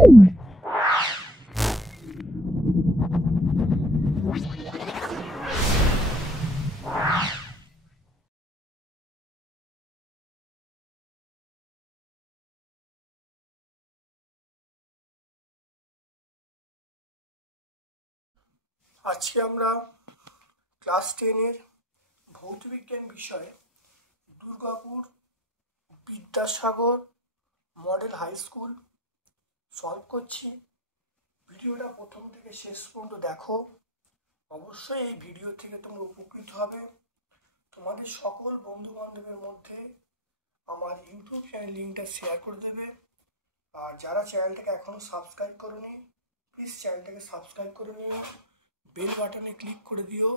আজকে আমরা ক্লাস 10-এর ভৌতবিজ্ঞান বিষয়ে Durgapur Vidyasagar model high school solve করছি। ভিডিওটা প্রথম থেকে শেষ পর্যন্ত দেখো। অবশ্যই এই ভিডিও থেকে তোমরা উপকৃত হবে। তোমাদের সকল বন্ধু বান্ধবের মধ্যে আমার ইউটিউব চ্যানেল লিঙ্কটা শেয়ার করে দেবে। আর যারা চ্যানেলটাকে এখনও সাবস্ক্রাইব করোনি, প্লিজ চ্যানেলটাকে সাবস্ক্রাইব করে নিও। বেল বাটনে ক্লিক করে দিও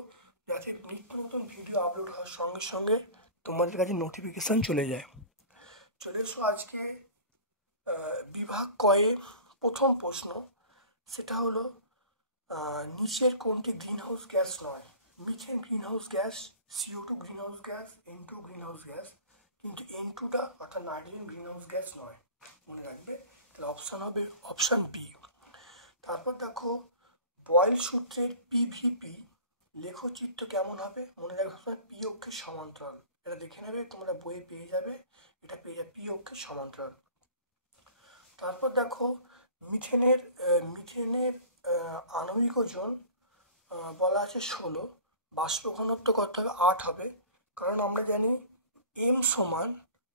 যাতে নিত্য নতুন ভিডিও আপলোড হওয়ার সঙ্গে সঙ্গে তোমাদের কাছে নোটিফিকেশান চলে যায়। চলে এসো আজকে বিভাগ কয়ে প্রথম প্রশ্ন, সেটা হলো নিচের কোনটি গ্রিনহাউস গ্যাস নয়? Methane greenhouse gas, CO2 greenhouse gas, N2 greenhouse gas, কিন্তু N2টা অর্থাৎ নাইট্রোজেন গ্রিনহাউস গ্যাস নয়, মনে রাখবে। তাহলে অপশান হবে অপশান বি। তারপর দেখো বয়েল সূত্রের PVP লেখচিত্র কেমন হবে? মনে রাখবে পি অক্ষের সমান্তরাল। এটা দেখে নেবে, তোমরা বইয়ে পেয়ে যাবে, এটা পেয়ে যাবে পি অক্ষের সমান্তরাল। তারপর দেখো মিথেনের আণবিক ওজন বলা আছে 16, বাষ্প ঘনত্ব কত হবে? 8 হবে, কারণ আমরা জানি m সমান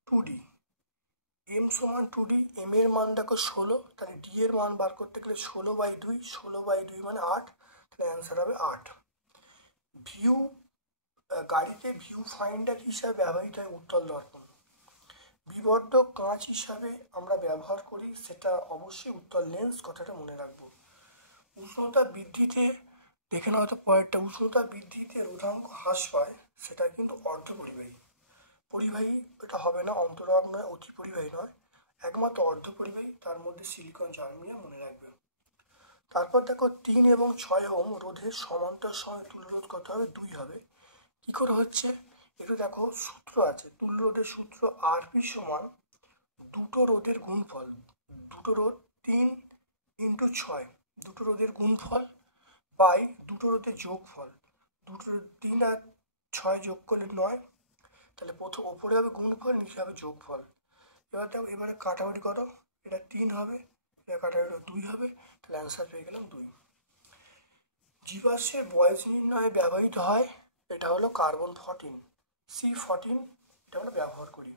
2d। m এর মান দেখো 16, তাহলে d এর মান বার করতে গেলে 16/2, 16/2 মানে 8, তাহলে অ্যান্সার হবে 8। গাড়িতে ভিউ ফাইন্ডার হিসাবে ব্যবহৃত হয় উত্তল দর্পণ। বিবর্ধক কাঁচ হিসাবে আমরা ব্যবহার করি, সেটা অবশ্যই উত্তল লেন্স, কথাটা মনে রাখবো। উষ্ণতা বৃদ্ধিতে দেখে না হয়তো পরেরটা, উষ্ণতা বৃদ্ধিতে রোধাঙ্ক হ্রাস পায়, সেটা কিন্তু অর্ধপরিবাহী। পরিবাহী এটা হবে না, অন্তরক নয়, অতি পরিবাহী নয়, একমাত্র অর্ধপরিবাহী, তার মধ্যে সিলিকন জার্মেনিয়াম, মনে রাখবে। তারপর দেখো 3 এবং 6 ওহম রোধের সমান্তর সঙ্গে তুল্যরোধ কত হবে? 2 হবে। কি করে হচ্ছে একটু দেখো, সূত্র আছে, তুল্যরোধের সূত্র RP সমান দুটো রোধের গুণফল, দুটো রোধ 3 × 6, দুটো রোধের গুণফল বাই দুটো রোধের যোগফল। দুটো 3 আর 6 যোগ করলে 9, তাহলে প্রথম ওপরে হবে গুণফল, নিচে হবে যোগফল। এবার দেখো, এবারে কাটাকুটি করো, এটা 3 হবে, এটা কাটাকুটি 2 হবে, তাহলে অ্যান্সার পেয়ে গেলাম 2। জীবাশ্মের বয়স নির্ণয়ে ব্যবহৃত হয়, এটা হলো কার্বন 14, C14, এটা আমরা ব্যবহার করি।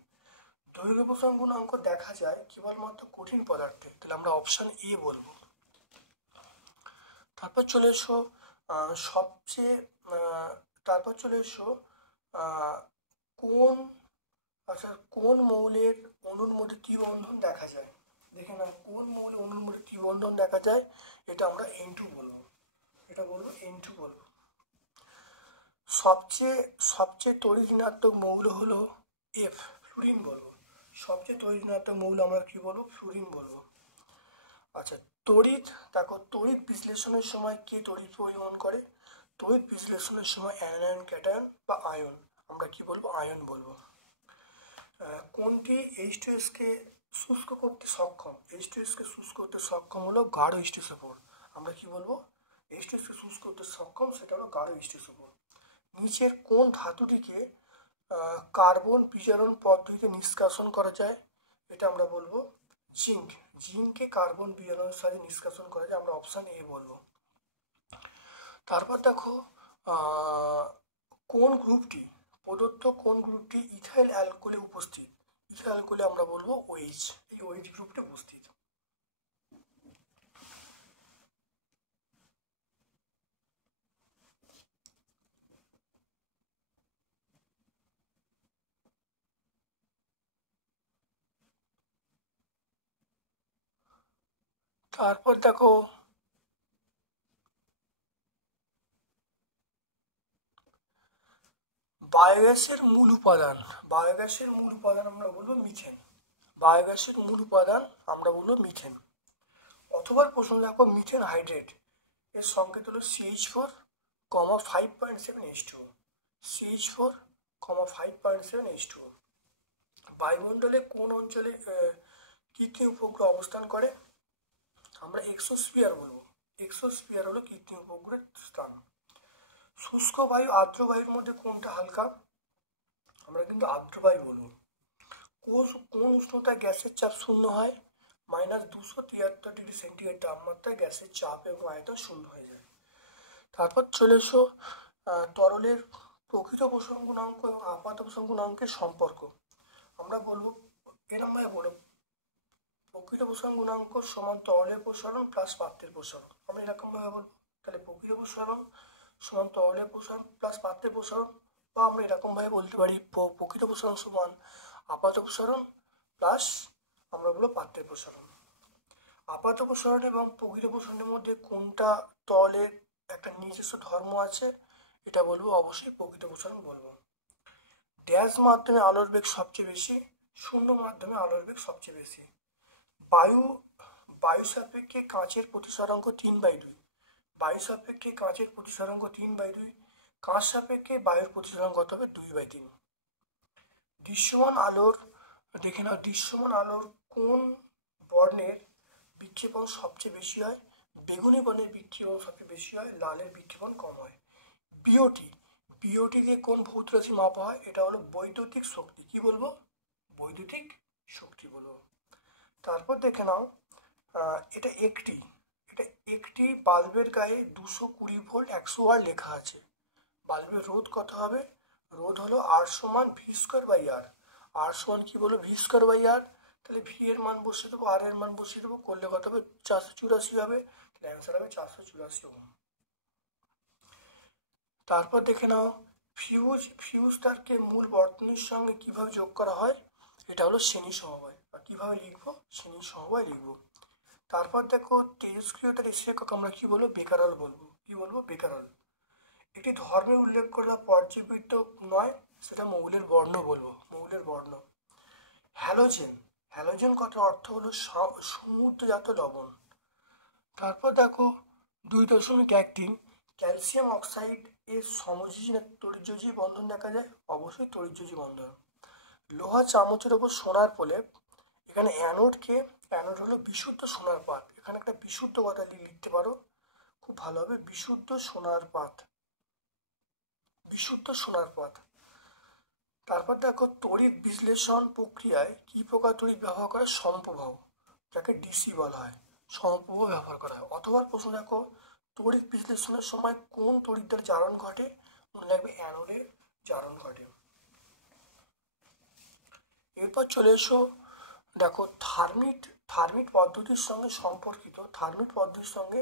দৈর্ঘ্য প্রসারণ গুণাঙ্ক দেখা যায় কেবলমাত্র কঠিন পদার্থে, তাহলে আমরা অপশান এ বলবো। তারপর চলে এসো কোন মৌলের অণুর মধ্যে ত্রিবন্ধন দেখা যায়? দেখে না, কোন মৌলের অণুর মধ্যে ত্রিবন্ধন দেখা যায়? এটা আমরা N2 বলবো, এটা বলবো N2 বলবো। সবচেয়ে তড়িৎ ঋণাত্মক মৌল হলো F, ফ্লুরিন বলবো। সবচেয়ে তড়িৎ ঋণাত্মক মৌল আমরা কি বলবো? ফ্লুরিন বলবো। আচ্ছা, তড়িৎ বিশ্লেষণের সময় কে তড়িৎ পরিবহন করে? তড়িৎ বিশ্লেষণের সময় অ্যানায়ন, ক্যাটায়ন বা আয়ন, আমরা কি বলবো? আয়ন বলবো। কোনটি H2S কে শুষ্ক করতে সক্ষম? H2S কে শুষ্ক করতে সক্ষম হলো গাঢ় H2SO4, আমরা কি বলবো? H2S কে শুষ্ক করতে সক্ষম, সেটা হলো গাঢ় H2SO4। নিচের কোন ধাতুটিকে কার্বন বিজারণ পদ্ধতিতে নিষ্কাশন করা যায়? এটা আমরা বলবো জিঙ্ক। জিঙ্ককে কার্বন বিজারণের সাহায্যে নিষ্কাশন করা যায়, আমরা অপশান এ বলবো। তারপর দেখো কোন গ্রুপটি ইথাইল অ্যালকোহলে উপস্থিত? ইথাইল অ্যালকোহলে আমরা বলবো OH, এই OH গ্রুপটি উপস্থিত। তারপর দেখো বায়োগ্যাসের মূল উপাদান আমরা বলবো মিথেন। বায়োগ্যাসের মূল উপাদান আমরা বলবো মিথেন। অথবা প্রশ্ন দেখো মিথেন হাইড্রেট এর সংকেত হলো CH4, 5.7H2O, CH4, 5.7H2O। বায়ুমণ্ডলে কোন অঞ্চলে কৃত্রিম উপগ্রহ অবস্থান করে? আমরা এক্সোস্ফিয়ার বলবো। এক্সোস্ফিয়ার হলো কৃত্রিম উপগ্রহের স্থান। শুষ্ক বায়ু আর্দ্র বায়ুর মধ্যে কোনটা হালকা? আমরা কিন্তু আর্দ্র বায়ু বলবো। কোন উষ্ণতায় গ্যাসের চাপ শূন্য হয়? -273 ডিগ্রি সেন্টিগ্রেড তাপমাত্রায় গ্যাসের চাপ এবং আয়তন শূন্য হয়ে যায়। তারপর চলে এসো তরলের প্রকৃত প্রসারণ গুণাঙ্ক এবং আপাত প্রসারণ গুণাঙ্কের সম্পর্ক। আমরা বলবো এরকম ভাবে বলবো, প্রকৃত প্রসারণ গুণাঙ্ক সমান তরলের প্রসারণ প্লাস পাত্রের প্রসারণ। আমরা এরকম ভাবে বলবো, তাহলে প্রকৃত প্রসারণ সমান তরলের প্রসারণ প্লাস পাত্রের প্রসারণ, বা আমরা এরকম ভাবে বলতে পারি প্রকৃত প্রসারণ সমান আপাত প্রসারণ প্লাস আমরা বলবো পাত্রের প্রসারণ। আপাত প্রসারণ এবং প্রকৃত প্রসারণের মধ্যে কোনটা তরলের একটা নিজস্ব ধর্ম আছে? এটা বলবো অবশ্যই প্রকৃত প্রসারণ বলবো। ড্যাশ মাধ্যমে আলোর বেগ সবচেয়ে বেশি? শূন্য মাধ্যমে আলোর বেগ সবচেয়ে বেশি। বায়ু সাপেক্ষে কাঁচের প্রতিসরাঙ্ক 3/2। বায়ু সাপেক্ষে কাঁচের প্রতিসরাঙ্ক 3/2। কাঁচ সাপেক্ষে বায়ুর প্রতিসরাঙ্ক কত হবে? 2/3। দৃশ্যমান আলোর দেখে নাও, দৃশ্যমান আলোর কোন বর্ণের বিক্ষেপণ সবচেয়ে বেশি হয়? বেগুনি বর্ণের বিক্ষেপণ সবচেয়ে বেশি হয়, লালের বিক্ষেপণ কম হয়। বিওটিকে কোন ভৌত রাশি মাপা হয়? এটা হলো বৈদ্যুতিক শক্তি। কি বলবো? বৈদ্যুতিক শক্তি বলবো। তারপর দেখে নাও, এটা একটি বাল্বের গায়ে 220 ভোল্ট 100 ওয়াট লেখা আছে। বাল্বের রোধ কত হবে? রোধ হলো R সমান V²/R। R সমান কি বলবো? V²/R। তাহলে ভি এর মান বসিয়ে দেবো, আর এর মান বসিয়ে দেবো, করলে কত হবে? 484 হবে। তাহলে অ্যান্সার হবে 484 ওহম। তারপর দেখে নাও, ফিউজ তারকে মূল বর্তনীর সঙ্গে কিভাবে যোগ করা হয়? এটা হলো শ্রেণী সমবায়। আর কিভাবে লিখবো? শ্রেণী সমবায় লিখবো। তারপর দেখো, তেজস্ক্রিয়তার এসি একক আমরা কি বলবো? বেকারল বলবো। কি বলবো? বেকারল। একটি ধর্মে উল্লেখ করা পর্যাবৃত্ত নয়, সেটা মৌলের বর্ণ বলবো। মৌলের বর্ণ। হ্যালোজেন কত অর্থ হলো সমুদ্রজাত লবণ। তারপর দেখো 2.13, ক্যালসিয়াম অক্সাইড এর সমযোজী না তড়িৎযোজী বন্ধন দেখা যায়? অবশ্যই তড়িৎযোজী বন্ধন। লোহা চামচের ওপর সোনার প্রলেপ। এখানে অ্যানোড হলো বিশুদ্ধ সোনার পাত। এখানে একটা বিশুদ্ধ কথা লিখতে পারো, খুব ভালো হবে, বিশুদ্ধ সোনার পাত। বিশুদ্ধ সোনার পাত। তারপর দেখো, তড়িৎ বিশ্লেষণ প্রক্রিয়ায় কি প্রকার তড়িৎ ব্যবহার করে? সমপ্রবাহ, যাকে ডিসি বলা হয়, সমপ্রবাহ ব্যবহার করা হয়। অথবা প্রশ্ন দেখো, তড়িৎ বিশ্লেষণের সময় কোন তড়িৎদ্বার জারণ ঘটে? মনে রাখবে অ্যানোডের জারণ ঘটে। এরপর চলে এসো, দেখো থার্মিট পদ্ধতির সঙ্গে সম্পর্কিত, থার্মিট পদ্ধতির সঙ্গে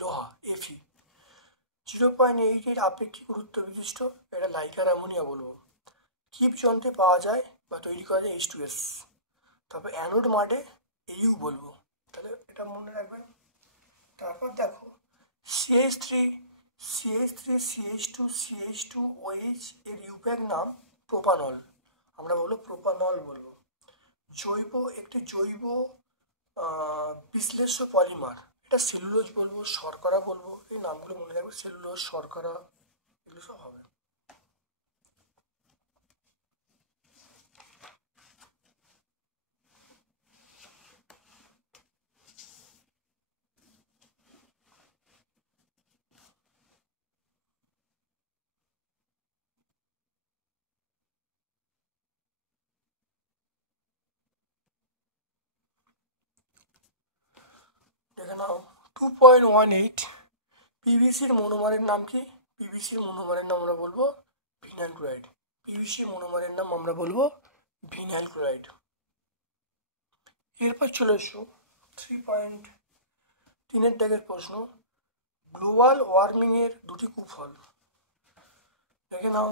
লোহা Fe 0.88 আপেক্ষিক গুরুত্ব বিশিষ্ট। এটা লাইকার অ্যামোনিয়া বলবো। কিপ যন্ত্রে পাওয়া যায় বা তৈরি করা যায় H2S। তারপর অ্যানোড মাডে AU বলবো, তাহলে এটা মনে রাখবেন। তারপর দেখো, CH3CH2CH2OH এর ইউপ্যাক নাম প্রোপানল। আমরা বলবো প্রোপানল বলবো। একটি জৈব বিশ্লেষ্য পলিমার, এটা সেলুলোজ বলবো, শর্করা বলবো। এই নামগুলো মনে রাখবে, সেলুলোজ, শর্করা, এগুলো সব হবে। দেখে নাও 2.18, পিভিসির মনোমারের নাম কি? পিভিসির মনোমারের নাম আমরা বলবো ভিনাইল ক্লোরাইড। পিভিসি মনোমারের নাম আমরা বলবো ভিনাইল ক্লোরাইড। এরপর চলে এসো 3.3 দাগের প্রশ্ন, গ্লোবাল ওয়ার্মিং এর দুটি কুফল। দেখে নাও,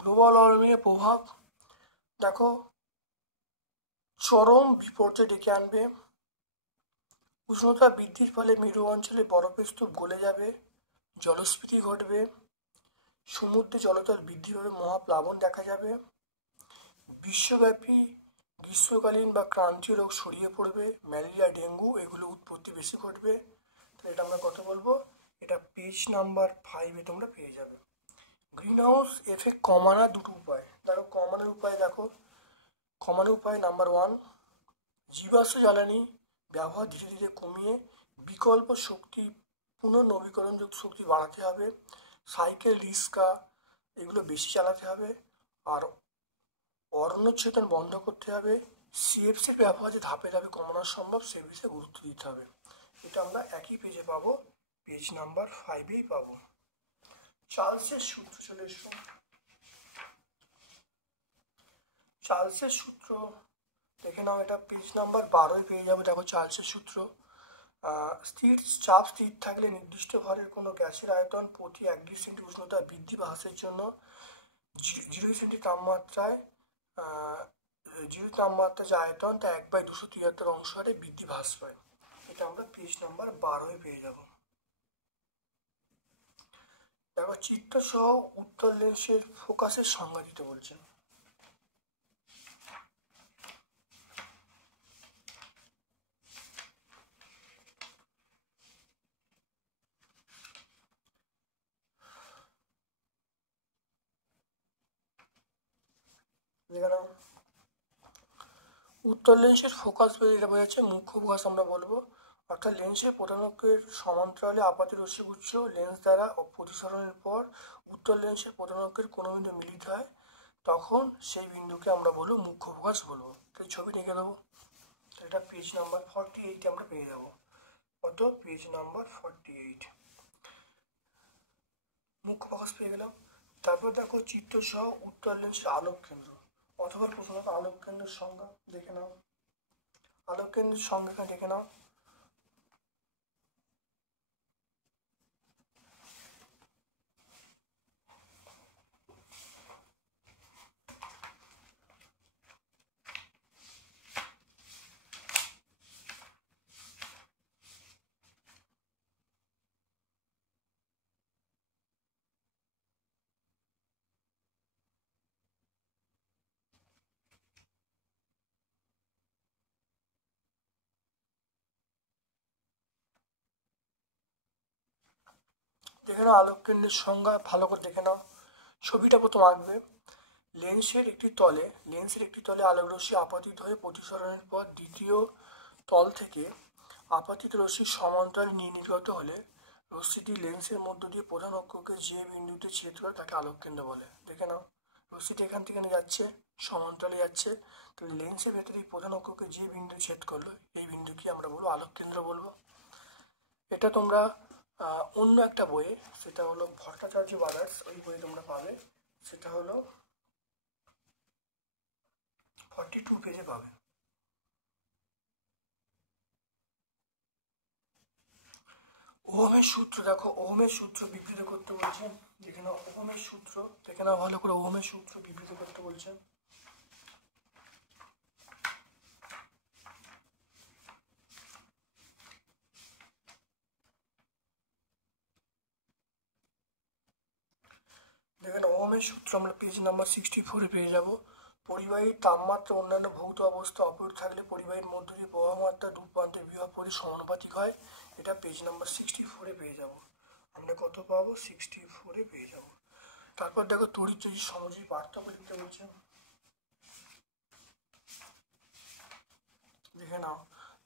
গ্লোবাল ওয়ার্মিং এর প্রভাব দেখো, চরম বিপর্যয় ডেকে আনবে। উষ্ণতা বৃদ্ধির ফলে মেরু অঞ্চলে বরফের স্তূপ গলে যাবে, জলস্ফীতি ঘটবে, সমুদ্রে জলতল বৃদ্ধি পাবে, মহাপ্লাবন দেখা যাবে, বিশ্বব্যাপী গ্রীষ্মকালীন বা ক্রান্তীয় রোগ ছড়িয়ে পড়বে, ম্যালেরিয়া, ডেঙ্গু এগুলো উৎপত্তি বেশি ঘটবে। তাহলে এটা আমরা কত বলবো? এটা পেজ নাম্বার 5-এ তোমরা পেয়ে যাবে। গ্রিন হাউস এফেক্ট কমানোর দুটো উপায় দেখো, কমানোর উপায় নাম্বার 1, জীবাশ্ম জ্বালানি ব্যবহার ধীরে ধীরে কমিয়ে বিকল্প শক্তি পুনর্নবীকরণযোগ্য শক্তি বাড়াতে হবে, সাইকেল রিক্সা এগুলো বেশি চালাতে হবে, আর অরণ্যচ্ছেদন বন্ধ করতে হবে, সিএফসির ব্যবহার যে ধাপে ধাপে কমানো সম্ভব সে বিষয়ে গুরুত্ব দিতে হবে। এটা আমরা একই পেজে পাবো, পেজ নাম্বার 5-এই পাবো। চার্লসের সূত্র চলে এসো। চার্লসের সূত্র দেখে নাও, এটা পেজ নাম্বার 12-এ পেয়ে যাবে। দেখো চার্লসের সূত্র, স্থির চাপ স্থির থাকলে নির্দিষ্ট ভরের কোনো গ্যাসের আয়তন প্রতি 1 ডিগ্রি সেন্টি উষ্ণতা বৃদ্ধি বা হ্রাসের জন্য 0 সেন্টি তাপমাত্রায় 0 তাপমাত্রা যে আয়তন তা 1/273 অংশ হারে বৃদ্ধি বা হ্রাস পায়। এটা আমরা পেজ নাম্বার 12-এ পেয়ে যাব। দেখো চিত্র সহ উত্তল লেন্সের ফোকাসের সংজ্ঞা দিতে বলছেন। দেখে নাও, উত্তল লেন্সের ফোকাস বলে এটা বোঝাচ্ছে মুখ্য ফোকাস আমরা বলবো, অর্থাৎ লেন্সের প্রধানকের সমান্তরালে আপাতের রশ্মিগুচ্ছ লেন্স দ্বারা প্রতিসরণের পর উত্তল লেন্সের প্রধানকের কোনো বিন্দু মিলিত হয়, তখন সেই বিন্দুকে আমরা বলবো মুখ্য ফোকাস বলবো। তাই ছবি লিখে দেবো। এটা পেজ নাম্বার 48 আমরা পেয়ে যাবো। কত? পেজ নাম্বার 48, মুখ্য ফোকাস পেয়ে গেলাম। তারপর দেখো চিত্র সহ উত্তল লেন্সের আলোক কেন্দ্র অথবা প্রথমত আলোক কেন্দ্রের সংজ্ঞা দেখে নাও। আলোক কেন্দ্রের সংজ্ঞা দেখে নাও। দেখে নাও আলোক কেন্দ্রের সংজ্ঞা ভালো করে দেখে নাও। ছবিটা প্রথম আঁকবে। লেন্সের একটি তলে আলোক রশ্মি আপতিত হয়ে প্রতিসরণের পর দ্বিতীয় তল থেকে আপতিত রশ্মির সমান্তরালে নির্গত হলে রশ্মিটি লেন্সের মধ্য দিয়ে প্রধান অক্ষকে যে বিন্দুতে ছেদ করে তাকে আলোক কেন্দ্র বলে। দেখে নাও, রশ্মিটি এখান থেকে যাচ্ছে, সমান্তরালে যাচ্ছে, তাহলে লেন্সের ভেতরে এই প্রধান অক্ষকে যে বিন্দু ছেদ করলো এই বিন্দুকে আমরা বলবো আলোক কেন্দ্র বলবো। এটা তোমরা অন্য একটা বইয়ে, সেটা হলো ভট্টাচার্য ব্রাদার্স, ওই বই তোমরা পাবে, সেটা হলো 42 পেজে পাবে। ওহমের সূত্র দেখো, ওহমের সূত্র বিবৃত করতে বলছেন। দেখে নাও ওহমের সূত্র, দেখে নাও ভালো করে, ওহমের সূত্র বিবৃত করতে বলছেন। দেখেন ওহমের সূত্র আমরা পেজ নাম্বার 64-এ পেয়ে যাব। পরিবাহীর তাপমাত্রা অন্যান্য ভৌত অবস্থা অপরিবর্তিত থাকলে পরিবাহীর মধ্য দিয়ে প্রবাহ মাত্রা দু প্রান্তের বিভব পরিমাণ সমানুপাতিক হয়। এটা পেজ নাম্বার 64-এ পেয়ে যাব। আমরা কত পাবো? 64-এ পেয়ে যাব। তারপর দেখো তড়িৎ যদি সমযোজী পার্থক্য লিখতে বলছে। দেখে নাও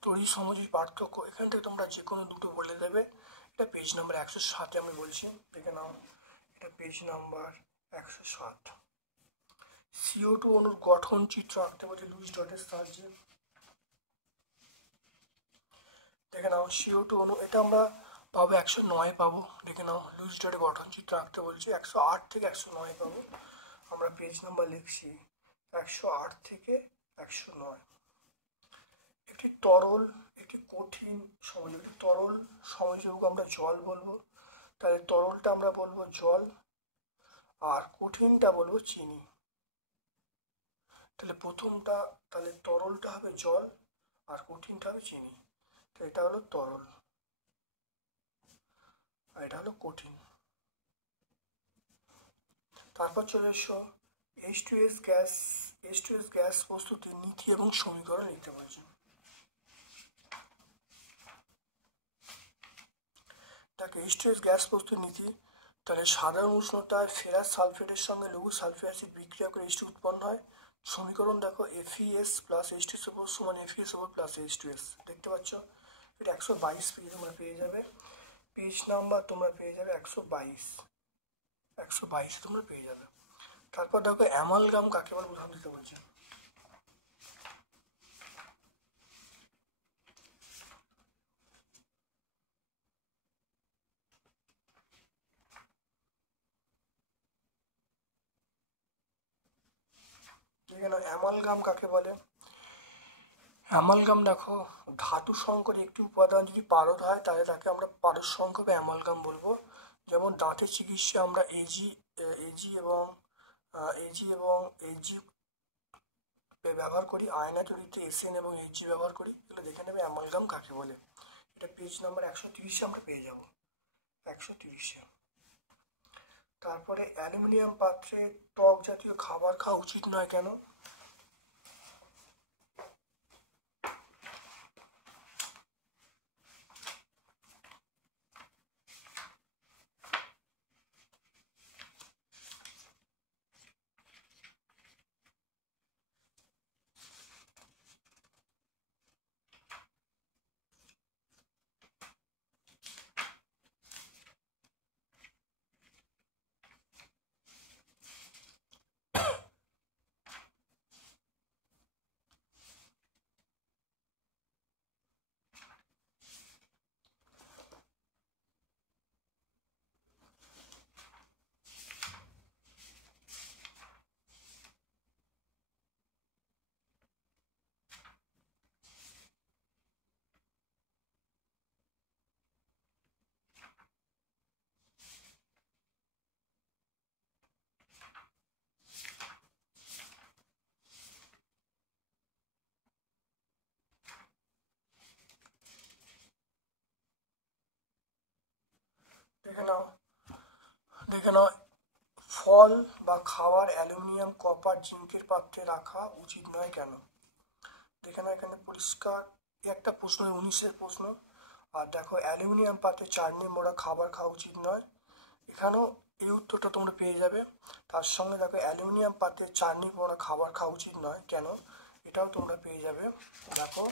তড়িৎ সমযোজী পার্থক্য, এখান থেকে তোমরা যে কোনো দুটো বলে দেবে। এটা পেজ নাম্বার 107-এ আমি বলছি। দেখে নাও, এটা পেজ নাম্বার 107। CO2 অণুর গঠন চিত্র আঁকতে বলছে লুইস ডটের সাহায্যে। দেখে নাও CO2 অণু, এটা আমরা পাবো 109 পাবো। দেখে নাও লুইস ডটের গঠন চিত্র আঁকতে বলছে 108 থেকে 109 পাবো। আমরা পেজ নাম্বার লিখছি 108 থেকে 109। একটি তরল, একটি কঠিন সমযোজী, তরল সমযোজীকে আমরা জল বলবো, তাহলে তরলটা আমরা বলবো জল আর কঠিনটা বলবো চিনি। তাহলে প্রথমটা, তাহলে তরলটা হবে জল আর কঠিনটা হবে চিনি। তো এটা হলো তরল আর এটা হলো কঠিন। তারপর চলে এসো H2S গ্যাস প্রস্তুতির নীতি এবং সমীকরণ লিখতে বলছি। তাকে H2S গ্যাস প্রস্তুতির নীতি, তাহলে সাধারণ উষ্ণতায় ফেরাস সালফেটের সঙ্গে লঘু সালফিক অ্যাসিড বিক্রিয়া করে H2 উৎপন্ন হয়। সমীকরণ দেখো FeS + H2SO4 = FeS4 + H2S। দেখতে পাচ্ছ? এটা 122 পেজে তোমরা পেয়ে যাবে। পেজ নাম্বার তোমরা পেয়ে যাবে 122 তোমরা পেয়ে যাবে। তারপর দেখো অ্যামালগাম কাকে বলে উদাহরণ দিতে বলছে। এখানে অ্যামালগাম কাকে বলে। অ্যামালগাম দেখো ধাতু সংকরে একটি উপাদান যদি পারদ হয় তাহলে তাকে আমরা পারদ সংকর বা অ্যামালগাম বলবো। যেমন দাঁতের চিকিৎসা আমরা এজি এবং এজি ব্যবহার করি, আয়না তৈরিতে এসএন এবং এজি ব্যবহার করি। এগুলো দেখে নেবে অ্যামালগাম কাকে বলে। এটা পেজ নাম্বার 130 আমরা পেয়ে যাব, 130। তারপরে অ্যালুমিনিয়াম পাত্রে টক জাতীয় খাবার খাওয়া উচিত নয় কেন। দেখে নাও ফল বা খাবার অ্যালুমিনিয়াম, কপার, জিঙ্কের পাত্রে রাখা উচিত নয় কেন। দেখে নাও এখানে পরিষ্কার একটা প্রশ্ন, 19-এর প্রশ্ন। আর দেখো অ্যালুমিনিয়াম পাত্রে চাটনি মোড়া খাবার খাওয়া উচিত নয়, এখানেও এই উত্তরটা তোমরা পেয়ে যাবে। তার সঙ্গে দেখো অ্যালুমিনিয়াম পাত্রে চাটনি মোড়া খাবার খাওয়া উচিত নয় কেন, এটাও তোমরা পেয়ে যাবে। দেখো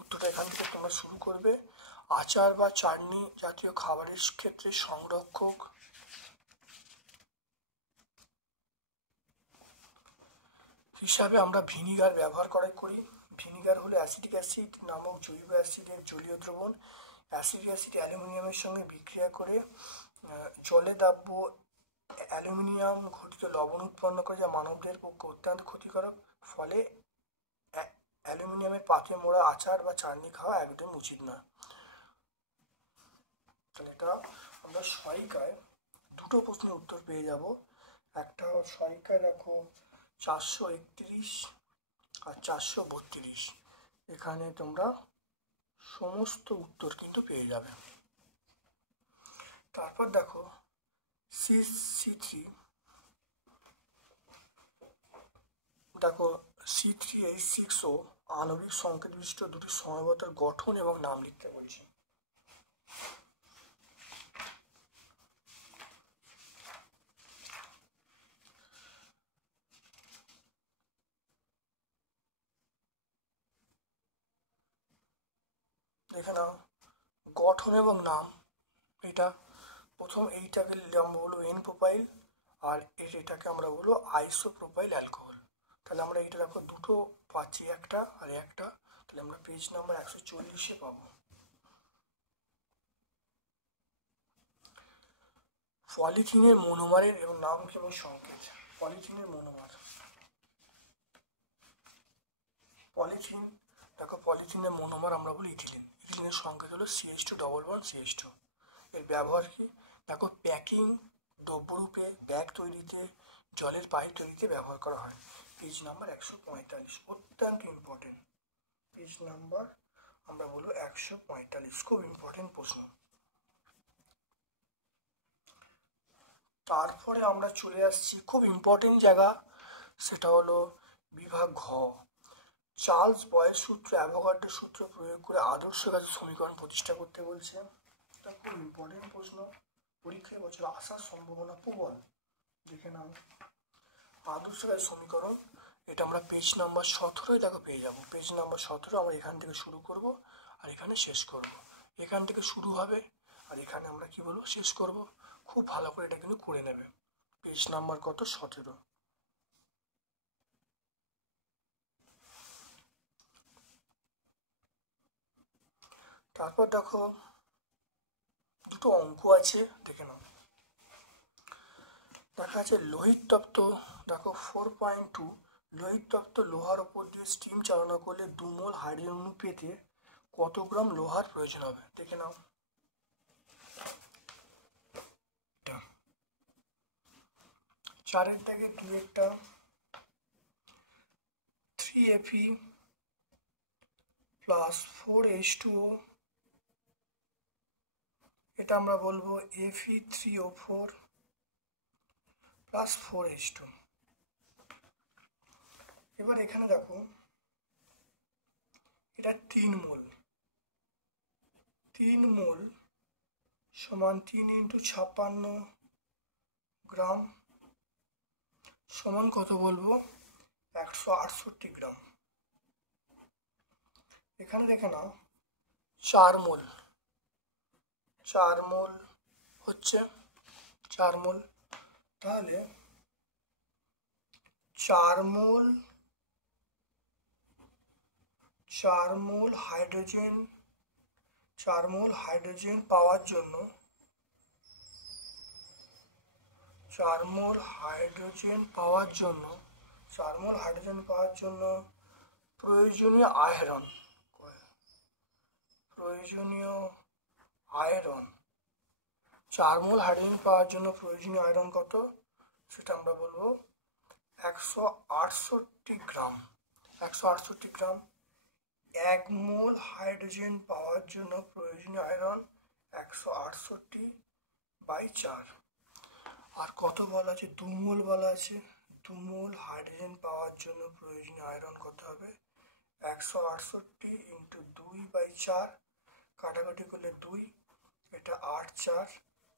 উত্তরটা এখান থেকে তোমরা শুরু করবে। আচার বা চাটনি জাতীয় খাবারের ক্ষেত্রে সংরক্ষক হিসাবে আমরা ভিনিগার ব্যবহার করি। ভিনিগার হলো অ্যাসিটিক অ্যাসিড নামক জৈব অ্যাসিডের জলীয় দ্রবণ। অ্যাসিটিক অ্যাসিড অ্যালুমিনিয়ামের সঙ্গে বিক্রিয়া করে জলে দাব্য অ্যালুমিনিয়াম ঘটিত লবণ উৎপন্ন করে, যা মানবদেহের পক্ষে অত্যন্ত ক্ষতিকারক। ফলে অ্যালুমিনিয়ামের পাত্রে মোড়া আচার বা চাটনি খাওয়া একদম উচিত নয়। তাহলে এটা আমরা সহায়িকায় দুটো প্রশ্নের উত্তর পেয়ে যাব। একটা সহায়িকায় দেখো 431 আর 432, এখানে তোমরা সমস্ত উত্তর কিন্তু পেয়ে যাবে। তারপর দেখো C3, দেখো C3H6O আণবিক সংকেত বিশিষ্ট দুটি সমবেতার গঠন এবং নাম লিখতে বলছি। দেখে নাও গঠন এবং নাম, এটা প্রথম এইটাকে আমরা বলবো এন প্রোপাইল, আর এটাকে আমরা বলবো আইসোপ্রোপাইল অ্যালকোহল। তাহলে আমরা এটা দেখো দুটো পাচ্ছি, একটা আর একটা, তাহলে আমরা পেজ নাম্বার 140-এ পাবো। পলিথিনের মনোমারের এবং নাম এবং সংকেত। পলিথিনের মনোমার, পলিথিন দেখো পলিথিনের মনোমার আমরা বলি ইথিলিন। ইথিলিনের সংকেত হলো CH2 এর ব্যবহার কি দেখো প্যাকিং দ্রব্যরূপে, ব্যাগ তৈরিতে, জলের পাইপ তৈরিতে ব্যবহার করা হয়। পেজ নাম্বার 145 অত্যন্ত ইম্পর্টেন্ট। পেজ নাম্বার আমরা বলবো 145, খুব ইম্পর্টেন্ট প্রশ্ন। তারপরে আমরা চলে আসছি খুব ইম্পর্টেন্ট জায়গা, সেটা হলো বিভাগ ঘ। চার্লস বয়েল সূত্র, অ্যাভোগাড্রো সূত্র প্রয়োগ করে আদর্শ গাছের সমীকরণ প্রতিষ্ঠা করতে বলছে। এটা খুব ইম্পর্টেন্ট প্রশ্ন, পরীক্ষায় বছর আসার সম্ভাবনা প্রবল। দেখে নাও আদর্শ গাছের সমীকরণ, এটা আমরা পেজ নাম্বার 17 দেখো পেয়ে যাব। পেজ নাম্বার 17 আমরা এখান থেকে শুরু করব আর এখানে শেষ করব। এখান থেকে শুরু হবে আর এখানে আমরা কি বলবো শেষ করব। খুব ভালো করে এটা কিন্তু করে নেবে। পেজ নাম্বার কত? 17। তারপর দেখো দুটো অঙ্ক আছে, দেখে নাও। দেখা আছে লোহিত তপ্ত, দেখো 4.2, লোহিত তপ্ত লোহার ওপর দিয়ে স্টিম চালনা করলে 2 মোল হাইড্রোজেন অণু পেতে কত গ্রাম লোহার প্রয়োজন হবে? দেখে নাও। 4 দাগে 2 একটা 3Fe প্লাস 4H2O, এটা আমরা বলবো Fe3O4 প্লাস 4H2। এবার এখানে দেখো এটা 3 মোল, 3 মোল সমান 3 × 56 গ্রাম সমান কত বলবো? 168 গ্রাম। এখানে দেখে নাও 4 মোল, 4 মোল হচ্ছে 4 মোল, তাহলে 4 মোল হাইড্রোজেন, 4 মোল হাইড্রোজেন পাওয়ার জন্য 4 মোল হাইড্রোজেন পাওয়ার জন্য 4 মোল হাইড্রোজেন পাওয়ার জন্য প্রয়োজনীয় আয়রন, প্রয়োজনীয় আয়রন 4 মোল হাইড্রোজেন পাওয়ার জন্য প্রয়োজনীয় আয়রন কত? সেটা আমরা বলবো 168 গ্রাম। 168 গ্রাম। 1 মোল হাইড্রোজেন পাওয়ার জন্য প্রয়োজনীয় আয়রন 168/4। আর কত বলা আছে? 2 মোল বলা আছে। 2 মোল হাইড্রোজেন পাওয়ার জন্য প্রয়োজনীয় আয়রন কত হবে? 168 × 2/4, কাটাকাটি করলে 2, এটা 8 4,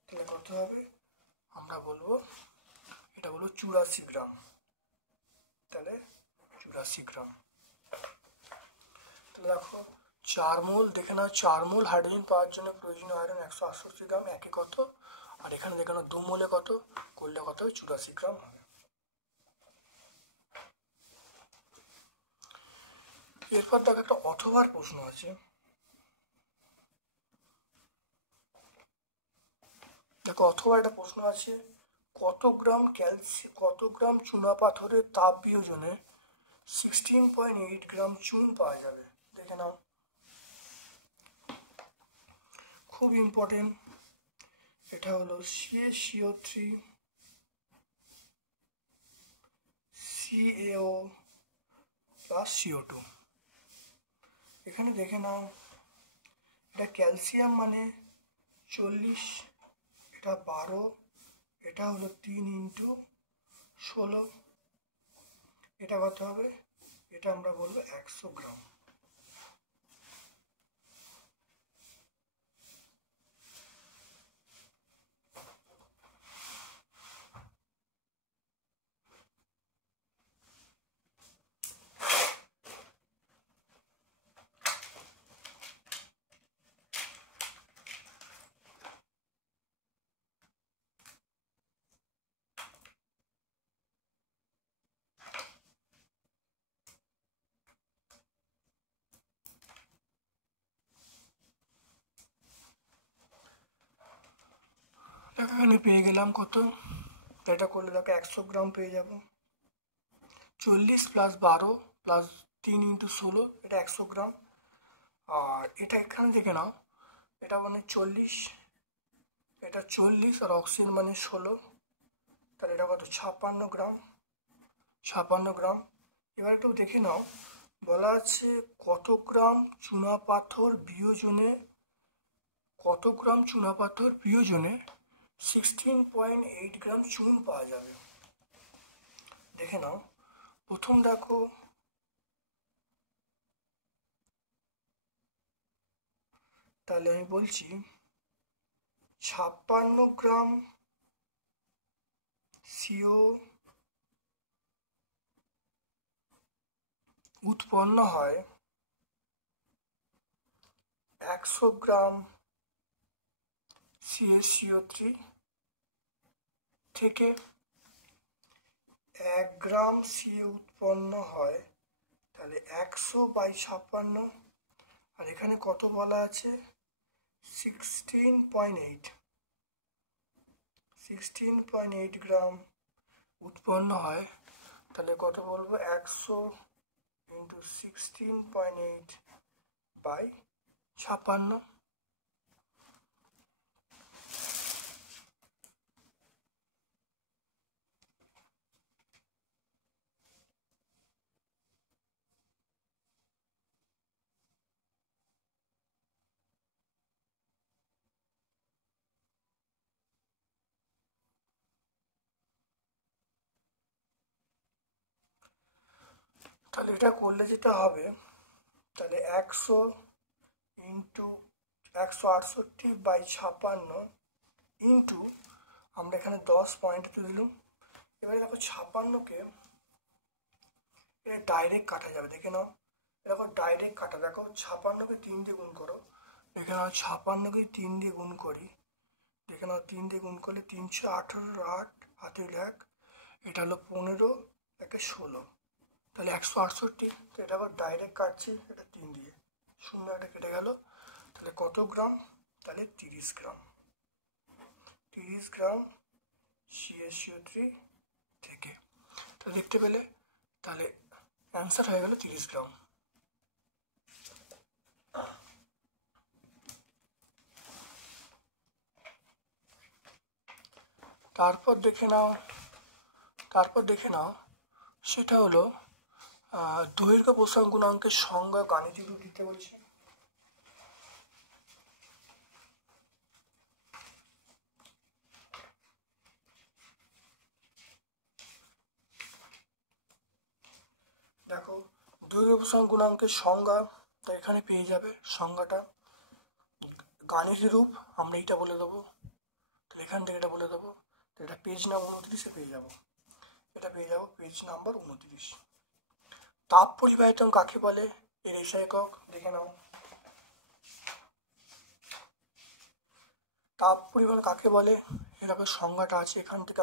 তাহলে কত হবে? আমরা বলবো এটা বলবো 84 গ্রাম। তাহলে 84 গ্রাম। তাহলে দেখো 4 মোল, দেখে নাও 4 মোল হাইড্রোজেন পাওয়ার জন্য প্রয়োজনীয় আয়রন 168 গ্রাম, একে কত? আর এখানে দেখে নাও 2 মোলে কত করলে কত হবে? 84 গ্রাম হবে। এরপর দেখো একটা অথবার প্রশ্ন আছে। দেখো অথবা একটা প্রশ্ন আছে, কত গ্রাম চুনা পাথরের তাপ বিয়োজনে 16.8 গ্রাম চুন পাওয়া যাবে? দেখে নাও, খুব ইম্পর্টেন্ট। এটা হলো CaCO3 CaO প্লাস CO2। এখানে দেখে নাও এটা ক্যালসিয়াম মানে 40, এটা 12, এটা হলো 3 × 16, এটা কত হবে? এটা আমরা বলবো 100 গ্রাম। এখানে পেয়ে গেলাম কত? এটা করলে দেখো 100 গ্রাম পেয়ে যাব। 40 + 12 + 3 × 16, এটা 100 গ্রাম। আর এটা এখানে দেখে নাও, এটা মানে 40, এটা 40 আর অক্সিজেন মানে 16, তাহলে এটা কত? 56 গ্রাম। 56 গ্রাম। এবার একটু দেখে নাও, বলা আছে কত গ্রাম চুনাপাথর বিয়োজনে, কত গ্রাম চুনাপাথর বিয়োজনে 16.8 গ্রাম চুন পাওয়া যাবে। দেখে নাও, প্রথম দেখো তাহলে আমি বলছি 56 গ্রাম CO উৎপন্ন হয় 100 গ্রাম CaCO3 থেকে 1 গ্রাম Ca উৎপন্ন হয়, তাহলে 100/56, আর এখানে কত বলা আছে 16.8 গ্রাম উৎপন্ন হয়, তাহলে কত বলবো 100 × 16.8/56। তাহলে এটা করলে যেটা হবে, তাহলে 100 × 168/56 ইন্টু, আমরা এখানে 10 পয়েন্টে দিলাম। এবারে দেখো 56কে এটা ডাইরেক্ট কাটা যাবে, দেখে নাও, দেখো ডাইরেক্ট কাটা, দেখো 56কে 3 দিয়ে গুণ করো, দেখে নাও 56কে 3 দিয়ে গুণ করি, দেখে নাও 3 দিয়ে গুণ করলে 318, 8 হাতে 1, এটা হলো 15, একে 16, তাহলে 168। তো এটা আবার ডাইরেক্ট কাটছি, এটা 3 দিয়ে, 0 এটা কেটে গেল, তাহলে কত গ্রাম, তাহলে 30 গ্রাম, 30 গ্রাম CaCO3 থেকে। তো দেখতে পেলে, তাহলে অ্যান্সার হয়ে গেল 30 গ্রাম। তারপর দেখে নাও সেটা হলো দৈর্ঘ্য প্রসারণ গুণাঙ্কের সংজ্ঞা গাণিতিক রূপ দিতে বলছে। দেখো দৈর্ঘ্য প্রসারণ গুণাঙ্কের সংজ্ঞা, তো এখানে পেয়ে যাবে সংজ্ঞাটা, গাণিতিক রূপ আমরা এইটা বলে দেবো, তাহলে এখান থেকে এটা বলে দেবো, তো এটা পেজ নাম্বার 29-এ পেয়ে যাবো, এটা পেয়ে যাবো পেজ নাম্বার 29। তাপ পরিবাহিতন কাকে বলে, এর এসআই একক দেখে নাও। তাপ পরিবাহন কাকে বলে, এরকম সংজ্ঞাটা আছে, এখান থেকে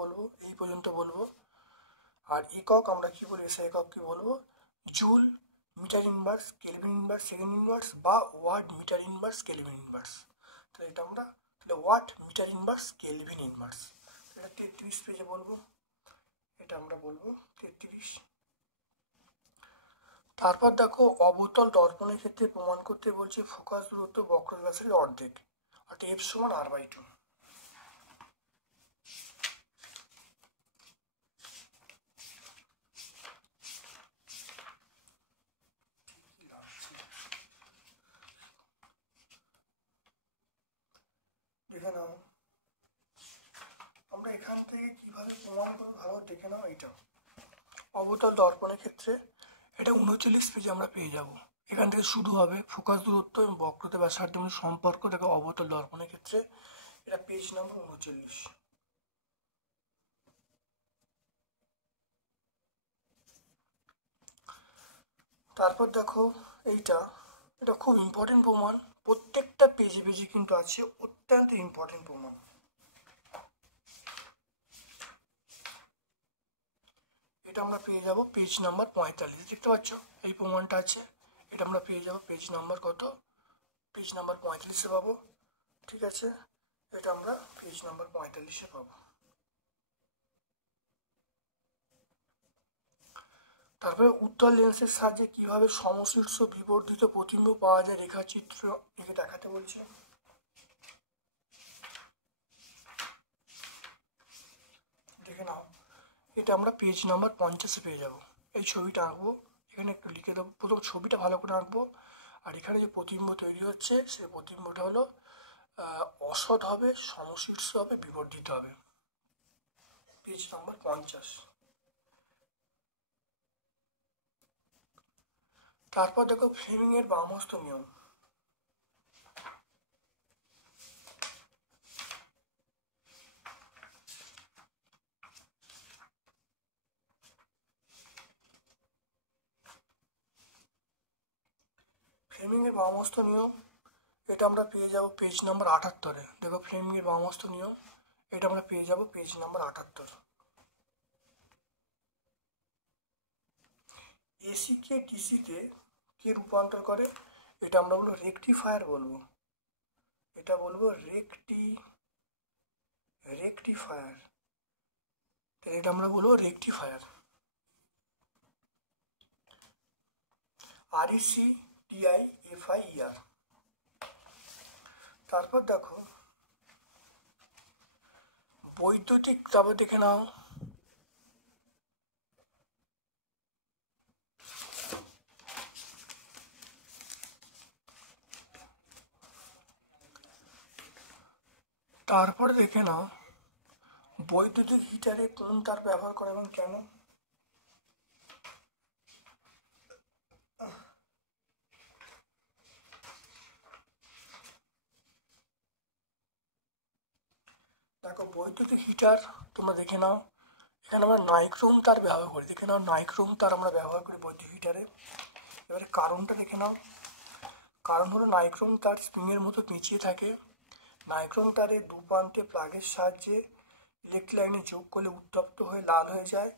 বলবো, এই পর্যন্ত বলবো। আর একক আমরা কি বলি, এসআই একক কি বলবো, joule, metre inverse, kelvin inverse, second inverse, বা watt metre inverse, kelvin inverse. তাহলে এটা আমরা, তাহলে watt metre inverse, kelvin inverse, এটা 33 পেজে বলবো, এটা আমরা বলবো 33। তারপর দেখো অবতল দর্পণের ক্ষেত্রে প্রমাণ করতে বলছে ফোকাস দূরত্ব বক্রব্যাসের অর্ধেক, অর্থাৎ f = r/2। দেখে নাও, আমরা এখান থেকে কিভাবে প্রমাণ করবো ভালো দেখে নাও। এইটা অবতল দর্পণের ক্ষেত্রে এটা 39 পেজে আমরা পেয়ে যাব, এখান থেকে শুরু হবে ফোকাস দূরত্ব এবং বক্রতা ব্যাসার্ধের মধ্যে সম্পর্ক, দেখো অবতল দর্পণের ক্ষেত্রে এটা পেজ নাম্বার 39। তারপর দেখো এটা খুব ইম্পর্টেন্ট প্রমাণ, প্রত্যেকটা পেজে পেজে কিন্তু আছে, অত্যন্ত ইম্পর্টেন্ট প্রমাণ। এটা আমরা পেয়ে যাব পেজ নাম্বার 45, দেখতে পাচ্ছ এই প্রমাণটা আছে, এটা আমরা পেয়ে যাব পেজ নাম্বার কত, পেজ নাম্বার 45-এ পাবো, ঠিক আছে, এটা আমরা পেজ নাম্বার 45-এ পাবো। তারপরে উত্তল লেন্সের সাহায্যে কিভাবে সমশীর্ষ বিবর্ধিত প্রতিবিম্ব পাওয়া যায়, রেখাচিত্র একে দেখাতে বলছে। দেখে নাও, এটা আমরা পেজ নাম্বার 50-এ পেয়ে যাব, এই ছবিটা আঁকবো, এখানে একটু লিখে দেবো, প্রথম ছবিটা ভালো করে আঁকবো, আর এখানে যে প্রতিবিম্ব তৈরি হচ্ছে সেই প্রতিবিম্বটা হলো অসৎ হবে, সমশীর্ষ হবে, বিবর্ধিত হবে, পেজ নাম্বার 50। তারপর দেখো ফ্লেমিং এর বামহস্ত নিয়ম। বামস্ত নিয়ম, এটা আমরা পেয়ে যাব পেজ নাম্বার 78-এ। দেখো ফ্লেমিংয়ের বামস্ত নিয়ম, এটা আমরা পেয়ে যাব পেজ নাম্বার 78। এসিকে ডিসিতে কে রূপান্তর করে? এটা আমরা বলবো রেকটিফায়ার বলবো, এটা বলবো রেকটিফায়ার, এটা আমরা বলবো রেকটিফায়ার। RECTIFIER। তারপর দেখো বৈদ্যুতিক, তারপর দেখে নাও বৈদ্যুতিক হিটারে কোন তার ব্যবহার করে এবং কেন? দেখো বৈদ্যুতিক হিটার তোমরা দেখে নাও, এখানে আমরা নাইক্রোম তার ব্যবহার করি, দেখে নাও নাইক্রোম তার আমরা ব্যবহার করি বৈদ্যুতিক হিটারে। এবারে কারণটা দেখে নাও, কারণ হলো নাইক্রোম তার স্প্রিংয়ের মতো পেঁচিয়ে থাকে। নাইক্রোম তারে দু প্রান্তে প্লাগের সাহায্যে ইলেকট্রিক লাইনে যোগ করলে উত্তপ্ত হয়ে লাল হয়ে যায়।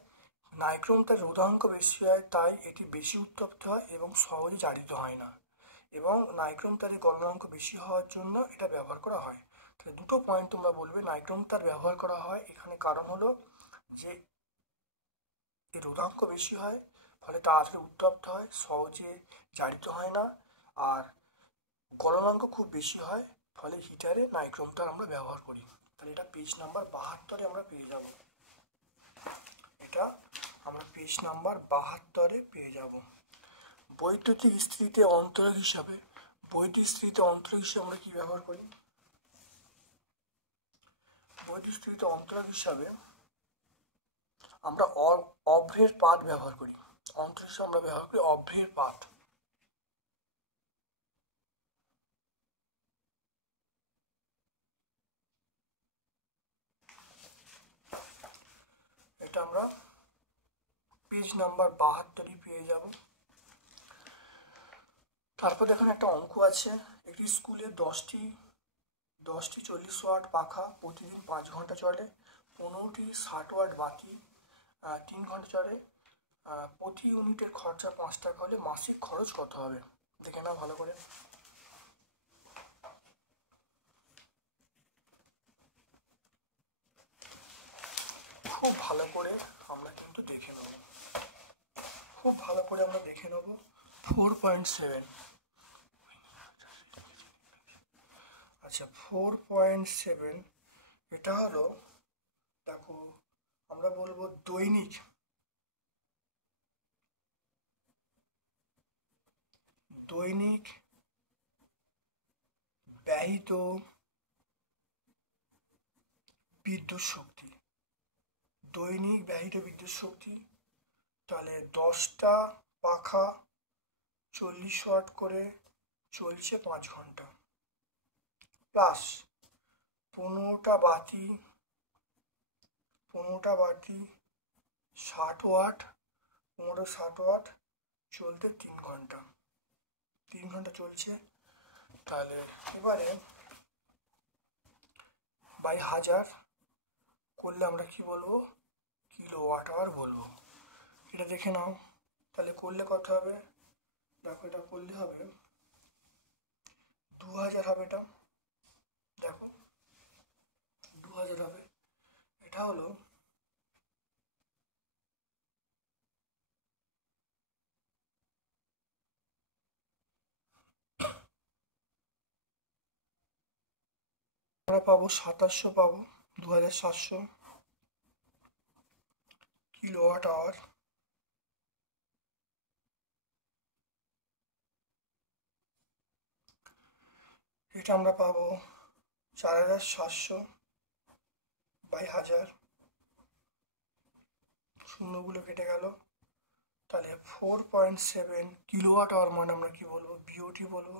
নাইক্রোম তার রোধাঙ্ক বেশি হয়, তাই এটি বেশি উত্তপ্ত হয় এবং সহজে জারিত হয় না, এবং নাইক্রোম তারের গলনাঙ্ক বেশি হওয়ার জন্য এটা ব্যবহার করা হয়। তাহলে দুটো পয়েন্ট তোমরা বলবে নাইক্রোম তার ব্যবহার করা হয়, এখানে কারণ হলো যে এর রোধাঙ্ক বেশি হয়, ফলে তাড়াতাড়ি উত্তপ্ত হয়, সহজে জারিত হয় না, আর গলনাঙ্ক খুব বেশি হয়, ফলে হিটারে নাইক্রোম তার আমরা ব্যবহার করি। তাহলে এটা পেজ নাম্বার 72-এ আমরা পেয়ে যাব, এটা আমরা পেজ নাম্বার 72-এ পেয়ে যাব। বৈদ্যুতিক ইস্ত্রিতে অন্তরক হিসাবে, বৈদ্যুতিক ইস্ত্রিতে অন্তরক হিসাবে আমরা কি ব্যবহার করি? বৈদ্যুতিক ইস্ত্রিতে অন্তরক হিসাবে আমরা অভ্রের পাত ব্যবহার করি, অন্তরক হিসাবে আমরা ব্যবহার করি অভ্রের পাত। এটা আমরা পেজ নাম্বার 72-ই পেয়ে যাব। তারপর দেখুন একটা অঙ্ক আছে, একটি স্কুলে 10টি 40 ওয়াট পাখা প্রতিদিন 5 ঘন্টা চলে, 15টি 60 ওয়াট বাতি 3 ঘন্টা চলে, প্রতি ইউনিটের খরচা 5 টাকা হলে মাসিক খরচ কত হবে? দেখে নাও ভালো করে। খুব ভালো করে আমরা কিন্তু দেখে নেব, খুব ভালো করে আমরা দেখে নেব 4.7। আচ্ছা 4.7 এটা হলো, দেখো আমরা বলবো দৈনিক ব্যয়িত বিদ্যুৎ শক্তি, দৈনিক ব্যয়িত বিদ্যুৎ শক্তি। তাহলে 10টা পাখা 40 ওয়াট করে চলছে 5 ঘন্টা, প্লাস 15টা বাতি 60 ওয়াট, 60 ওয়াট চলতে 3 ঘন্টা, 3 ঘন্টা চলছে। তাহলে এবারে বাই 1000 করলে আমরা কি বলবো? কিলোওয়াট আওয়ার বলবো। এটা দেখে নাও, তাহলে করলে কত হবে? দেখো এটা করলে হবে 2000 হবে, এটা দেখো 2000 হবে। এটা হলো আমরা পাবো 2700, পাবো 2700 কিলোওয়াট আওয়ার। এটা আমরা পাবো 4700 বাই 1000, শূন্যগুলো কেটে গেল। তাহলে 4.7 কিলোওয়াট আওয়ার মানে আমরা কি বলবো? বিওটি বলবো,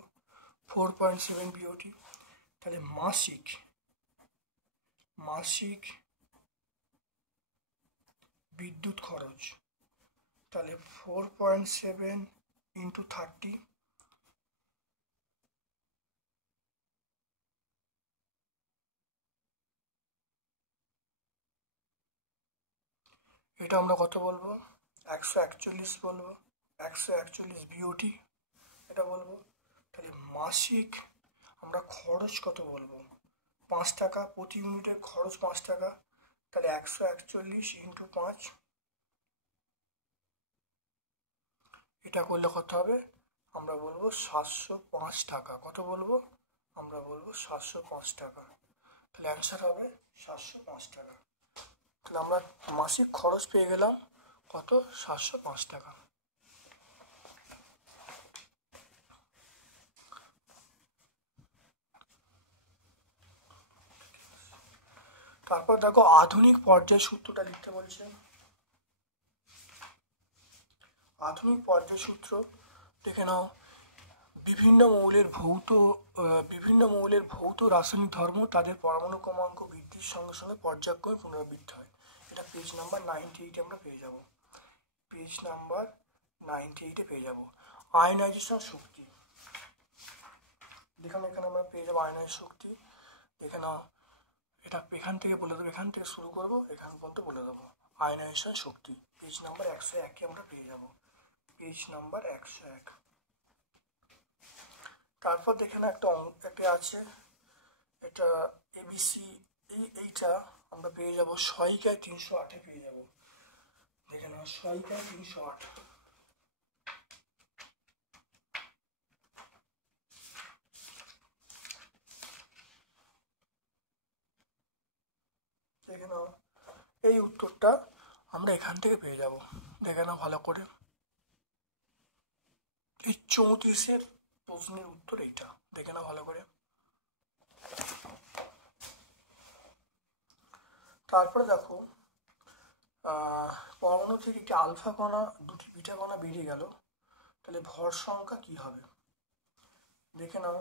4.7 বিওটি। তাহলে মাসিক বিদ্যুৎ খরচ, তাহলে 4.7 × 30, এটা আমরা কত বলবো, 141 বলবো, 141 বিওটি এটা বলবো। তাহলে মাসিক আমরা খরচ কত বলবো, 5 টাকা, প্রতি ইউনিটের খরচ 5 টাকা। তাহলে 141 ইন্টু 5, এটা করলে কত হবে, আমরা বলবো 705 টাকা। কত বলবো, আমরা বলবো 705 টাকা। তাহলে অ্যান্সার হবে 705 টাকা। তাহলে আমরা মাসিক খরচ পেয়ে গেলাম কত, 705 টাকা। তারপর দেখো আধুনিক পর্যায় সূত্রটা লিখতে বলছে। আধুনিক পর্যায় সূত্র দেখে নাও, বিভিন্ন মৌলের ভৌত রাসায়নিক ধর্ম তাদের পরমাণু ক্রমাঙ্ক বৃদ্ধির সঙ্গে সঙ্গে পর্যায়ক্রমে পুনরাবৃত্তি হয়। এটা পেজ নাম্বার 98 আমরা পেয়ে যাব, পেজ নাম্বার 98 পেয়ে যাব। আয়নাইজেশন শক্তি, এখানে আমরা পেয়ে যাবো আয়নাইজেশন শক্তি। দেখে নাও, এটা এখান থেকে বলে দেবো, এখান থেকে শুরু করবো, এখান পর্যন্ত বলে দেবো। আয়নাইজেশন শক্তি পেজ নাম্বার 101 আমরা পেয়ে যাব, পেজ নাম্বার 101। তারপর দেখে না একটা আছে, এটা এবিসি, এইটা আমরা পেয়ে যাব সহায়িকায় 308 পেয়ে যাব। দেখে না, সহায়িকায় 308। দেখে নাও, এই উত্তরটা আমরা এখান থেকে পেয়ে যাব। দেখে নাও ভালো করে, এই 34 প্রশ্নের উত্তর এইটা, দেখে নাও ভালো করে। তারপরে দেখো, পরমাণু থেকে একটি আলফা কণা, দুটি বিটা কণা বেরিয়ে গেল, তাহলে ভর সংখ্যা কি হবে, দেখে নাও।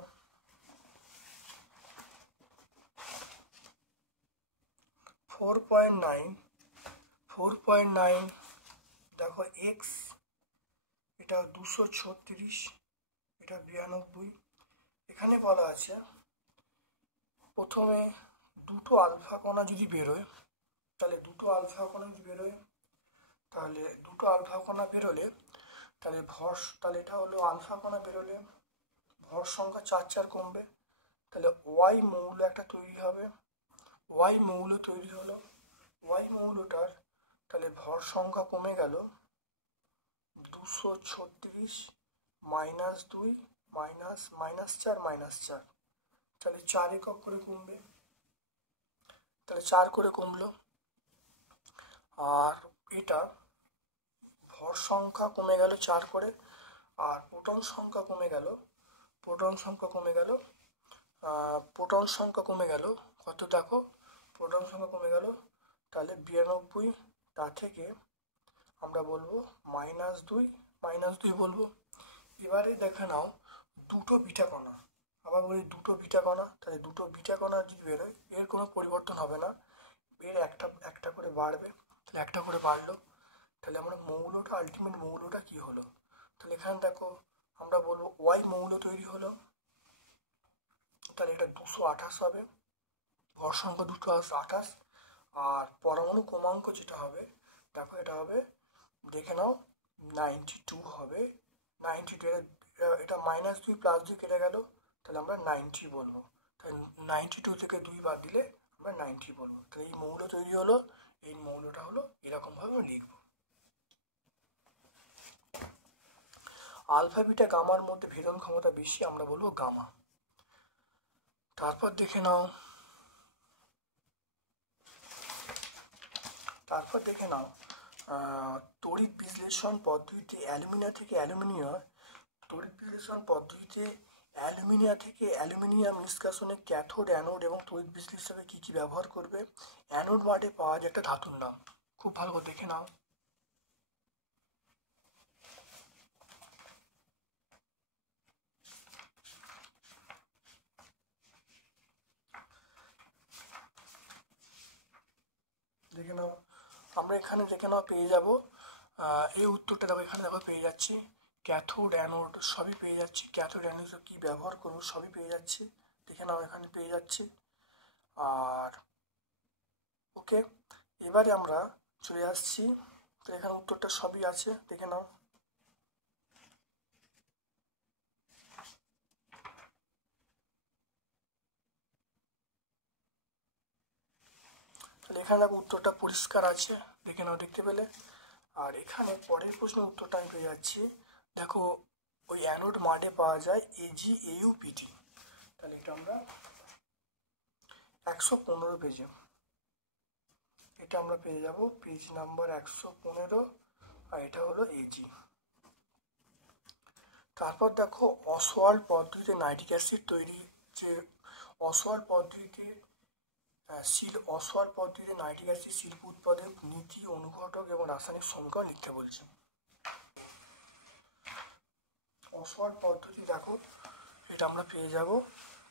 4.9 দেখো এক্স, এটা 236, এটা 92। এখানে বলা আছে প্রথমে দুটো আলফা কণা যদি বেরোয়, তাহলে দুটো আলফা কণা বেরোলে তাহলে তাহলে এটা হলো আলফা কণা বেরোলে ভর সংখ্যা 4 কমবে। তাহলে ওয়াই মৌল একটা তৈরি হবে, ওয়াই মৌল তৈরি হলো, ওয়াই মৌলটার তাহলে ভর সংখ্যা কমে গেল 236 -2 -4 তাহলে 4 একক করে কমবে, তাহলে 4 করে কমলো। আর এটা ভর সংখ্যা কমে গেল 4 করে, আর প্রোটন সংখ্যা কমে গেল কত দেখো, প্রোটন সংখ্যা কমে গেল তাহলে 92, তা থেকে আমরা বলবো -2 বলবো। এবারে দেখে নাও দুটো বিটা কণা, আবার বলি দুটো বিটা কণা, তাহলে দুটো বিটা কণা যদি বেরোয় এর কোনো পরিবর্তন হবে না, এর একটা করে বাড়বে, তাহলে একটা করে বাড়লো। তাহলে আমরা মৌলটা, আলটিমেট মৌলটা কি হলো, তাহলে এখানে দেখো আমরা বলবো ওয়াই মৌল তৈরি হলো, তাহলে এটা 228 হবে, ভর সংখ্যা 228। আর পরমাণু ক্রমাঙ্ক যেটা হবে দেখো, এটা হবে দেখে নাও 92 হবে, 92। এটা -2 +2 কেটে গেল, তাহলে আমরা 90 বলবো। তাহলে 92 থেকে 2 বাদ দিলে আমরা 90 বলবো। তাহলে এই মৌল তৈরি হলো, এই মৌলটা হলো এরকমভাবে আমরা লিখব। আলফা বিটা গামার মধ্যে ভেদন ক্ষমতা বেশি, আমরা বলবো গামা। তারপর দেখে নাও, তড়িৎ বিশ্লেষণ পদ্ধতিতে অ্যালুমিনিয়া থেকে অ্যালুমিনিয়াম নিষ্কাশনে ক্যাথোড, অ্যানোড এবং তড়িৎ বিশ্লেষণে কি কি ব্যবহার করবে। অ্যানোড বাদে পাওয়া যায় একটা ধাতুর নাম, খুব ভালো করে দেখে নাও। দেখে নাও, আমরা এখানে দেখে নাও পেয়ে যাব এই উত্তরটা দেখো, এখানে দেখো পেয়ে যাচ্ছি ক্যাথোড, অ্যানোড সবই পেয়ে যাচ্ছি, ক্যাথোড অ্যানোড কী ব্যবহার করবো সবই পেয়ে যাচ্ছি, দেখে নাও এখানে পেয়ে যাচ্ছি। আর ওকে, এবারে আমরা চলে আসছি। তো এখানে উত্তরটা সবই আছে, দেখে নাও। তাহলে এখানে উত্তরটা পরিষ্কার আছে, দেখে নাও, দেখতে পেলে। আর এখানে পরের প্রশ্নের উত্তরটা আমি পেয়ে যাচ্ছি। দেখো, ওই অ্যানোড মাঠে পাওয়া যায় AgAuPT। তাহলে এটা আমরা 115 পেজে, এটা আমরা পেয়ে যাব পেজ নাম্বার 115, আর এটা হলো Ag। তারপর দেখো, অসওয়াল্ড পদ্ধতিতে নাইট্রিক অ্যাসিড তৈরি, যে অসওয়াল্ড পদ্ধতিতে নাইট্রিক অ্যাসিড শিল্প উৎপাদন নীতি, অনুঘটক এবং রাসায়নিক সমীকরণ লিখতে বলছে। অসওয়াল্ড পদ্ধতি দেখো, এটা আমরা পেয়ে যাব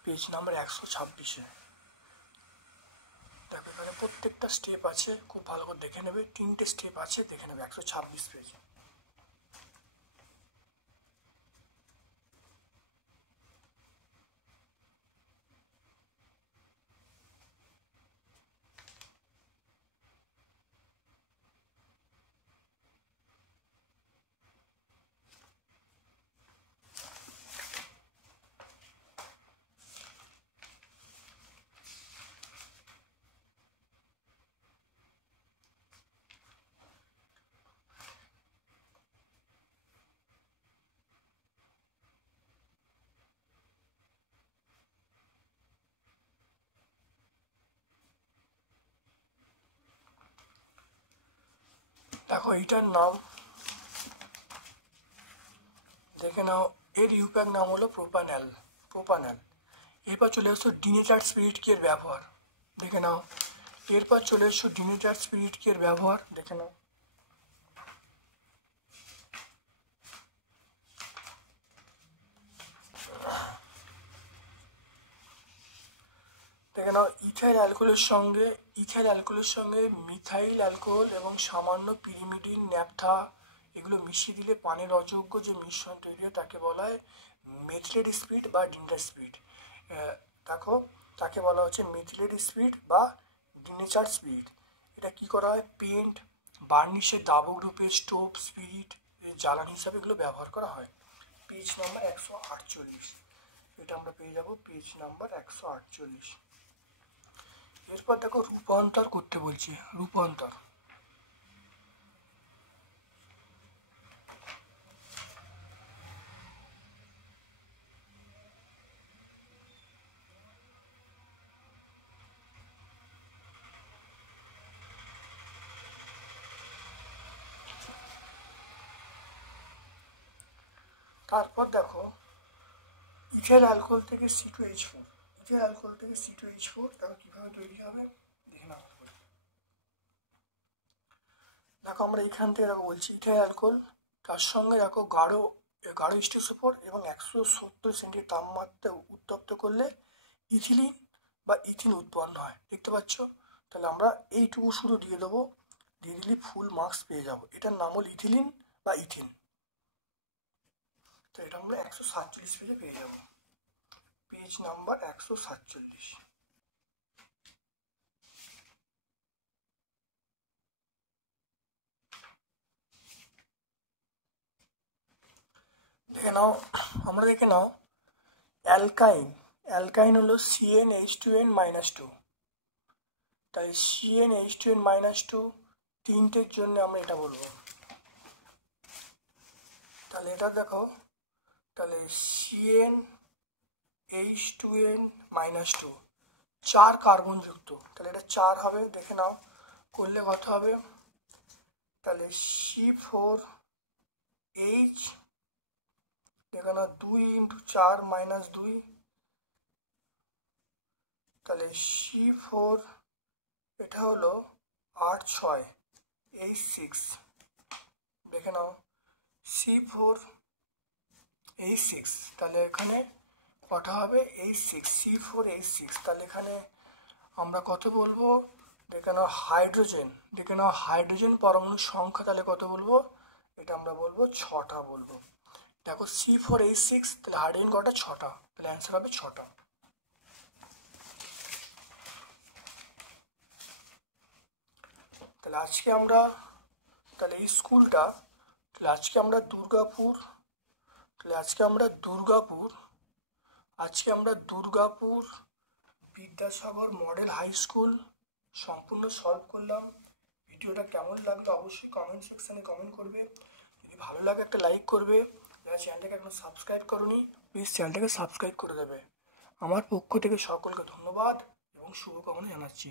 পেজ নাম্বার 126-এ। দেখো এখানে প্রত্যেকটা স্টেপ আছে, খুব ভালো করে দেখে নেবে, 3টে স্টেপ আছে, দেখে নেবে 126 পেজে। দেখো এইটার নাম দেখে নাও, এর ইউপ্যাক নাম হলো প্রোপানল। এরপর চলে আসছো ডিনেচার স্পিরিট কি এর ব্যবহার, দেখে নাও। এরপর চলে এসছো ডিনেচার স্পিরিট কি এর ব্যবহার, দেখে নাও। দেখে নাও, ইথাইল অ্যালকোহলের সঙ্গে মিথাইল অ্যালকোহল এবং সামান্য পিরিমিডিন, ন্যাপথা এগুলো মিশিয়ে দিলে পানের অযোগ্য যে মিশ্রণ তৈরি হয় তাকে বলা হয় মেথিলেট স্পিরিট বা ডিনেচার স্পিরিট। দেখো, তাকে বলা হচ্ছে মেথিলেট স্পিরিট বা ডিনেচার স্পিরিট। এটা কি করা হয়, পেন্ট, বার্নিশের দাবক রূপে, স্টোভ, স্পিরিট জ্বালানি হিসাবে এগুলো ব্যবহার করা হয়। পেজ নাম্বার 148, এটা আমরা পেয়ে যাব পেজ নাম্বার 148। এরপর দেখো, রূপান্তর করতে বলছি, রূপান্তর। তারপর দেখো, ইথাইল অ্যালকোহল থেকে C2H4, দেখো কিভাবে তৈরি হবে, দেখে নাও। দেখো আমরা এখান থেকে দেখো বলছি ইথাইল অ্যালকোহল, তার সঙ্গে দেখো গাঢ় H2SO4 এবং 170 সেন্টিগ্রেড তাপমাত্রায় উত্তপ্ত করলে ইথিলিন বা ইথিন উৎপন্ন হয়, দেখতে পাচ্ছ। তাহলে আমরা এইটুকু শুধু দিয়ে দেবো, দিয়ে দিলে ফুল মার্কস পেয়ে যাবো। এটার নাম হল ইথিলিন বা ইথিন। তো এটা আমরা 147 পেজে পেয়ে যাবো, পেজ নাম্বার 147। দেখে নাও, আমরা দেখে নাও, অ্যালকাইন হলো CnH2n-2। তাই CnH2n-2 তিনটের জন্য আমরা এটা বলবো। তাহলে এটা দেখো, তাহলে CnH2n-2 4 কার্বন যুক্ত, তাহলে এটা 4 হবে, দেখে নাও। করলে কত হবে, তাহলে C4H, দেখে নাও, 2 × 4 - 2, তাহলে C4, এটা হলো 8 × 6 H6, দেখে নাও C4H6, তাহলে এখানে কটা হবে, H6, C4H6। তাহলে এখানে আমরা কত বলবো, দেখে নাও হাইড্রোজেন পরমাণুর সংখ্যা তাহলে কত বলবো, এটা আমরা বলবো 6টা বলবো। দেখো C4H6, তাহলে হাইড্রোজেন কটা, 6টা, তাহলে অ্যান্সার হবে 6টা। তাহলে আজকে আমরা তাহলে এই স্কুলটা তাহলে আজকে আমরা Durgapur Vidyasagar model high school সম্পূর্ণ সলভ করলাম। ভিডিওটা কেমন লাগলো অবশ্যই কমেন্ট সেকশানে কমেন্ট করবে। যদি ভালো লাগে একটা লাইক করবে। যারা চ্যানেলটাকে এখনো সাবস্ক্রাইব করোনি প্লিজ চ্যানেলটাকে সাবস্ক্রাইব করে দেবে। আমার পক্ষ থেকে সকলকে ধন্যবাদ এবং শুভকামনা জানাচ্ছি।